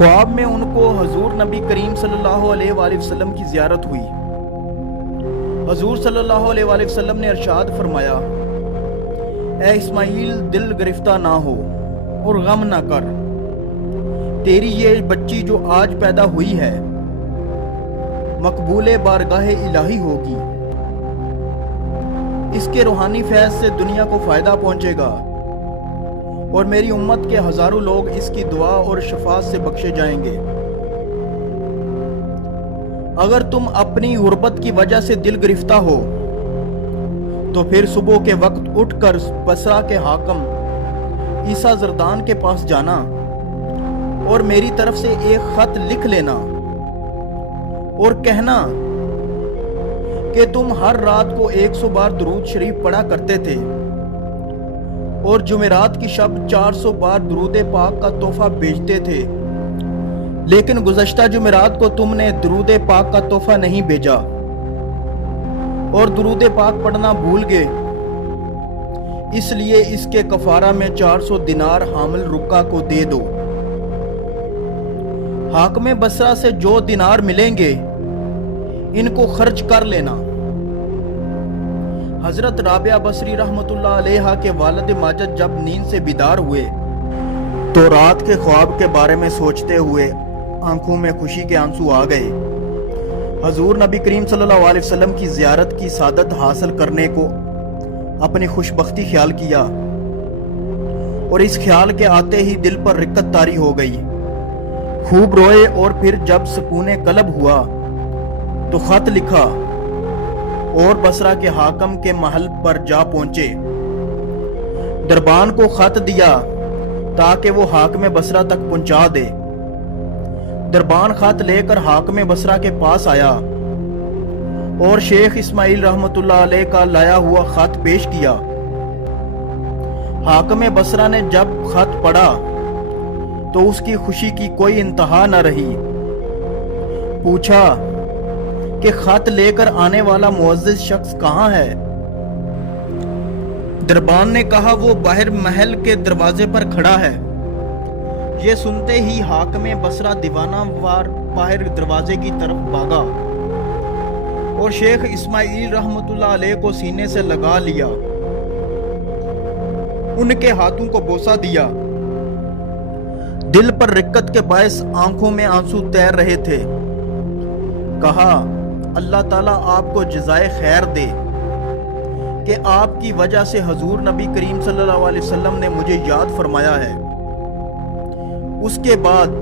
ख्वाब में उनको हजूर नबी करीम सल्लल्लाहु अलैहि वसल्लम की ज़ियारत हुई। हजूर सल्लल्लाहु अलैहि वसल्लम ने इरशाद फरमाया, ए इस्माइल, दिल गिरफ्ता ना हो और गम ना कर। तेरी ये बच्ची जो आज पैदा हुई है मकबूले बारगाह इलाही होगी। इसके रूहानी फैज़ से दुनिया को फ़ायदा पहुँचेगा और मेरी उम्मत के हज़ारों लोग इसकी दुआ और शफात से बख्शे जाएंगे। अगर तुम अपनी गुर्बत की वजह से दिल गिरफ्ता हो तो फिर सुबह के वक्त उठकर बसरा के हाकम ईसा जरदान के पास जाना और मेरी तरफ से एक खत लिख लेना और कहना कि तुम हर रात को 100 बार दुरूद शरीफ पढ़ा करते थे और जुमेरात की शब 400 बार दुरूद पाक का तोहफा भेजते थे, लेकिन गुज़श्ता जुमेरात को तुमने दुरूद पाक का तोहफा नहीं भेजा और दुरूद पाक पढ़ना भूल गए। इसलिए इसके कफारा में 400 दिनार हामिल रुक्का को दे दो। हाकिम बसरा से जो दिनार मिलेंगे इनको खर्च कर लेना। हजरत राबिया बसरी रहमतुल्लाह अलैहा के वालिद माजिद जब नींद से बीदार हुए तो रात के ख्वाब के बारे में सोचते हुए आंखों में खुशी के आंसू आ गए। हजूर नबी करीम सल्लल्लाहु अलैहि वसल्लम की ज़ियारत की सादत हासिल करने को अपनी खुशबख्ती ख्याल किया और इस ख्याल के आते ही दिल पर रिक्कत तारी हो गई। खूब रोए और फिर जब सुकून कलब हुआ तो खत लिखा और बसरा के हाकम के महल पर जा पहुंचे। दरबान को खत दिया ताकि वो हाकिम बसरा तक पहुंचा दे। दरबान खत लेकर हाकिम बसरा के पास आया और शेख इस्माइल रहमतुल्लाह अलैह का लाया हुआ खत पेश किया। हाकिम बसरा ने जब खत पढ़ा तो उसकी खुशी की कोई इंतहा न रही। पूछा कि खत लेकर आने वाला मुअज्जिज शख्स कहाँ है? दरबान ने कहा, वो बाहर महल के दरवाजे पर खड़ा है। ये सुनते ही हाकिम बसरा दीवाना वार बाहर दरवाजे की तरफ भागा और शेख इस्माइल रहमतुल्लाह अलैह को सीने से लगा लिया, उनके हाथों को बोसा दिया। दिल पर रिक्कत के बायस आंखों में आंसू तैर रहे थे। कहा, अल्लाह ताला आपको जज़ाए खैर दे कि आपकी वजह से हजूर नबी करीम सल्लल्लाहु अलैहि वसल्लम ने मुझे याद फरमाया है। उसके बाद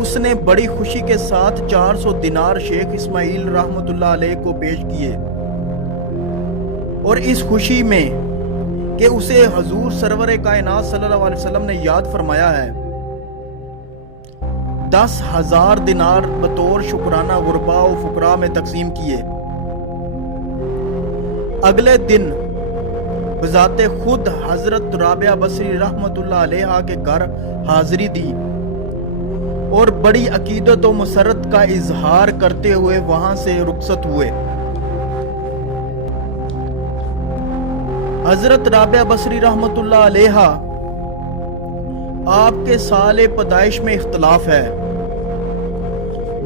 उसने बड़ी खुशी के साथ 400 दिनार शेख इस्माइल रहमतुल्लाह अलैह को पेश किए और इस खुशी में कि उसे हजूर सरवर कायनात सल्लल्लाहु अलैहि वसल्लम ने याद फरमाया है, 10,000 दिनार बतौर शुक्राना गुरबा और फुकरा में तकसीम किए। अगले दिन बजाते खुद हजरत राबिया बसरी रहमतुल्लाह अलैहा के घर हाजिरी दी और बड़ी अकीदत और मसरत का इजहार करते हुए वहां से रुखसत हुए। हजरत राबिया बसरी रहमतुल्लाह अलैहा आपके साले पैदाइश में इख्तलाफ है,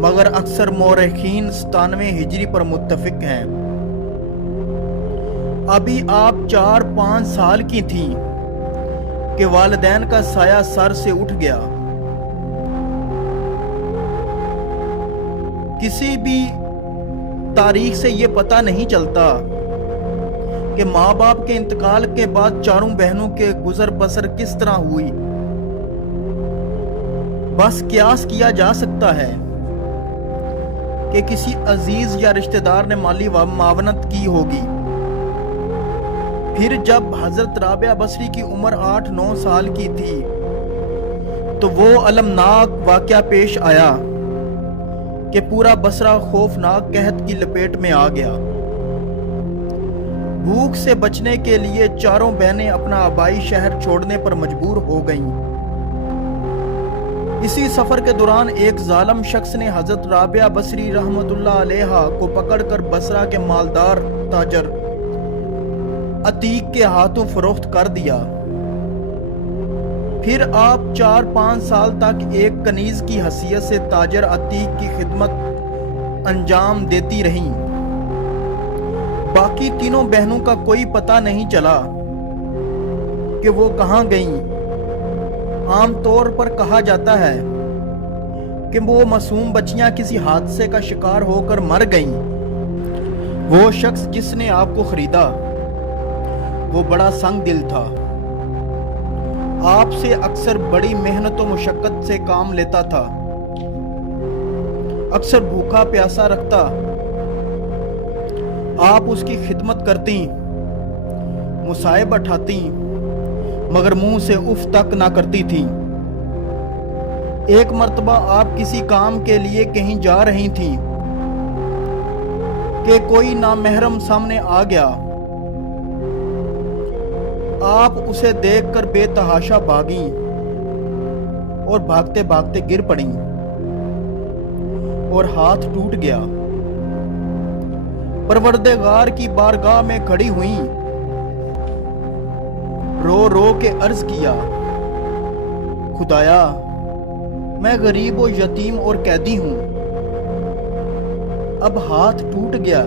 मगर अक्सर मौरखीन 97 हिजरी पर मुत्तफिक हैं। अभी आप 4-5 साल की थी कि वालिदैन का साया सर से उठ गया। किसी भी तारीख से ये पता नहीं चलता कि माँ बाप के इंतकाल के बाद चारों बहनों के गुजर बसर किस तरह हुई। बस क्यास किया जा सकता है कि किसी अजीज या रिश्तेदार ने माली मावनत की होगी। फिर जब हजरत राबिया बसरी की उम्र 8-9 साल की थी तो वो अलमनाक वाक़या पेश आया कि पूरा बसरा खौफनाक कहत की लपेट में आ गया। भूख से बचने के लिए चारों बहनें अपना आबाई शहर छोड़ने पर मजबूर हो गईं। इसी सफर के दौरान एक जालिम शख्स ने हजरत राबिया बसरी रहमतुल्लाह अलैहा को पकड़कर बसरा के मालदार ताजर अतीक के हाथों फरोख्त कर दिया। پھر آپ 4-5 سال تک ایک کنیز کی حیثیت سے تاجر عتیق کی خدمت انجام دیتی رہیں۔ باقی تینوں بہنوں کا کوئی پتہ نہیں چلا کہ وہ کہاں گئیں۔ عام طور پر کہا جاتا ہے کہ وہ معصوم بچیاں کسی حادثے کا شکار ہو کر مر گئیں۔ وہ شخص جس نے آپ کو خریدا وہ بڑا سنگ دل تھا، آپ سے اکثر بڑی محنت و مشقت سے کام لیتا تھا، اکثر بھوکا پیاسا رکھتا، آپ اس کی خدمت کرتی، مصائب اٹھاتی، مگر منہ سے اف تک نہ کرتی تھی۔ ایک مرتبہ آپ کسی کام کے لیے کہیں جا رہی تھیں کہ کوئی نامحرم سامنے آ گیا۔ آپ اسے دیکھ کر بے تحاشا بھاگیں اور بھاگتے بھاگتے گر پڑیں اور ہاتھ ٹوٹ گیا۔ پروردگار کی بارگاہ میں کھڑی ہوئیں، رو رو کے عرض کیا، خدایا میں غریب و یتیم اور قیدی ہوں، اب ہاتھ ٹوٹ گیا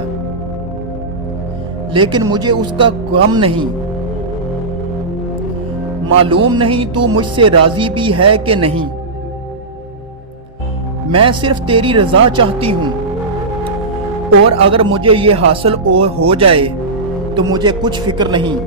لیکن مجھے اس کا غم نہیں، معلوم نہیں تو مجھ سے راضی بھی ہے کہ نہیں، میں صرف تیری رضا چاہتی ہوں، اور اگر مجھے یہ حاصل ہو جائے تو مجھے کچھ فکر نہیں۔